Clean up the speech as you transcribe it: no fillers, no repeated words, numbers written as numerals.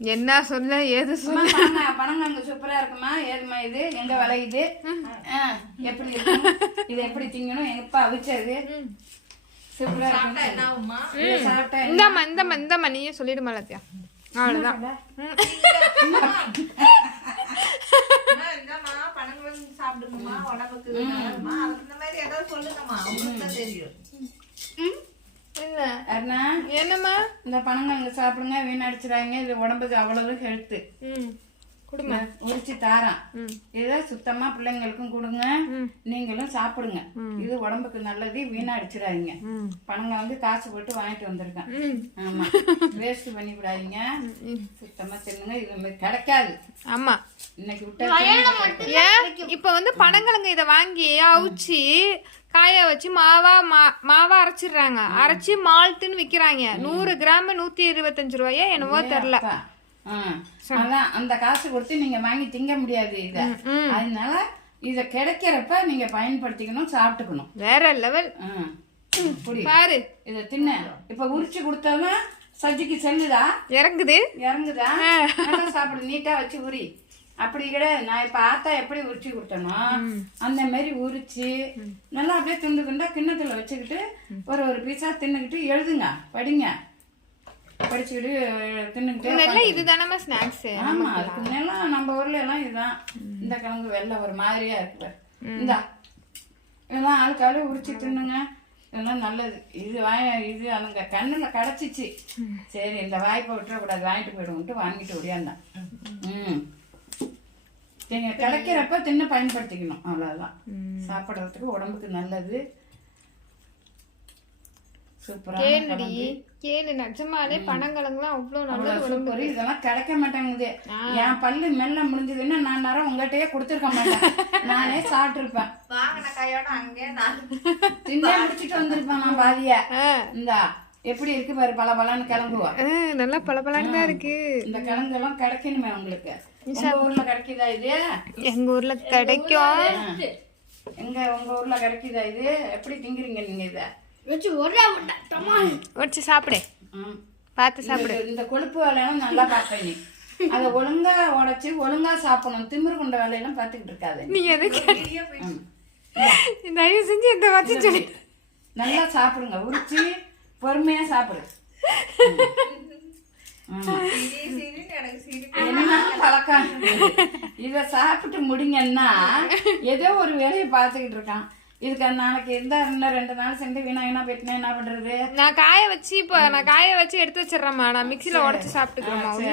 என்ன சொல்ல ஏது சொல்ல பனங்கிழங்கு சூப்பரா இருக்குமா. ஏதுமா இது எங்க விளையுது, எப்படி இருக்கும், இது எப்படி திங்கணும், எப்ப அவிச்சது சூப்பரா இருக்கும். சாப்பிட்டா இந்தாம்மா நீயே சொல்லிடுமா எல்லாத்தையும். அவ்வளவுதான். சாப்பிடுங்கம்மா, உடம்புக்கு அந்த மாதிரி ஏதாவது சொல்லுங்கம்மா, அவங்களுக்கு தான் தெரியும். என்னம்மா இந்த பனங்கிழங்கு சாப்பிடுங்க, வீணடிச்சிடாங்க. இது உடம்புக்கு அவ்வளவு ஹெல்த்து. கொடுங்க, உரிச்சு தாரான். இதை சுத்தமா பிள்ளைங்களுக்கும் கொடுங்க, நீங்களும் சாப்பிடுங்க. இது உடம்புக்கு நல்லது, வீணடிச்சிடாதீங்க. பனங்கிழங்கு காசு போட்டு வாங்கிட்டு வந்திருக்கேன். ஆமா, வேஸ்ட் பண்ணி விடாதீங்க, சுத்தமா தின்னுங்க. இது கிடைக்காது. ஆமா, இன்னைக்கு விட்டா ஏன் இப்ப வந்து பனங்கிழங்கு இதை வாங்கி அவிச்சு காய வச்சு மாவா அரைச்சிடுறாங்க. அரைச்சி மால்ட்டுன்னு விக்கிறாங்க. 100 கிராம் 125 ரூபாயா என்னவோ தெரியல. அதான் அந்த காசு கொடுத்து நீங்க வாங்கி திங்க முடியாது இத. அதனால இத கிடைக்கிறப்ப நீங்க பயன்படுத்திக்கணும், சாப்பிட்டுக்கணும். வேற லெவல் பாரு. இத தின்ன இப்ப உரிச்சு கொடுத்தாலும் சஜிக்கு செல்லுதா, இறங்குதா. சாப்பிடு, நீட்டா வச்சு உரி. அப்படி கிடையாது. நான் இப்ப ஆத்தா எப்படி உரிச்சு கொடுத்தனோ அந்த மாதிரி உரிச்சு நல்லா அப்படியே துண்டு துண்டா கிண்ணத்துல வச்சுக்கிட்டு ஒரு பீஸா தின்னுக்கிட்டு எழுதுங்க, படிங்க. படிச்சுக்கிட்டு தின்னுக்கிட்டு இதுதானமா ஸ்நாக்ஸ். ஆமா, அதுக்கு முன்னெல்லாம் நம்ம ஊர்ல எல்லாம் இதுதான். இந்த கிழங்கு வெள்ளை ஒரு மாதிரியா இருக்கு. இந்த இதெல்லாம் ஆளுக்காலே உரிச்சு தின்னுங்க, இதெல்லாம் நல்லது. இது அவங்க கண்ணுல கிடைச்சிச்சு. சரி, இந்த வாய்ப்பை விட்டுறக்கூடாது, வாங்கிட்டு போயிடுவோம்ட்டு வாங்கிட்டு ஓடியாந்தான். கிடைக்கிறப்ப தின்னு பயன்படுத்திக்கணும், அவ்வளவுதான். சாப்பிடுறதுக்கு உடம்புக்கு நல்லது. கேளு, நிஜமாலே பனங்கிழங்குலாம் அவ்வளவு நல்லது. இதெல்லாம் கிடைக்க மாட்டேங்குது. என் பல்லு மெல்ல முடிஞ்சதுன்னா நான் நேரம் உங்ககிட்டயே கொடுத்துருக்க மாட்டேன், நானே சாப்பிட்டு இருப்பேன். தின்னே முடிச்சுட்டு வந்திருப்பேன் நான் பாதிய. இந்தா எப்படி இருக்கு பாரு, பல பலன்னு கிளம்புவா. நல்லா பல பலன்னு தான் இருக்கு. இந்த கிழங்கு எல்லாம் கிடைக்கணுமே உங்களுக்கு. உங்க ஊர்ல கிடைக்குதா இது? எங்க ஊர்ல கிடைக்கும். உங்க ஊர்ல கிடைக்குதா இது? எப்படி திங்குறீங்க நீங்க? இத வச்சு சாப்பிடு, பார்த்து சாப்பிடு. இந்த கொழுப்பு வேலையெல்லாம் நல்லா பார்ப்பேன் நீ. அதை ஒழுங்கா உடைச்சு ஒழுங்கா சாப்பிடணும். திமிரு கொண்ட வேலையெல்லாம் பார்த்துக்கிட்டு இருக்காது. நீ எதுக்கு தயவு செஞ்சு இந்த வச்சு சொல்லி நல்லா சாப்பிடுங்க, உரிச்சு பொறுமையா சாப்பிடு. பழக்கம். இத சாப்பிட்டு முடிங்கன்னா ஏதோ ஒரு வேலையை பார்த்துக்கிட்டு இருக்கான். இதுக்கு நாளைக்கு இருந்தா இன்னும் 2 நாள் சென்று வீணா போயிட்டுனா என்ன பண்றது? நான் காய வச்சு எடுத்து வச்சிடறேம்மா. நான் மிக்சியில உடைச்சு சாப்பிட்டுக்கிறேம்மா.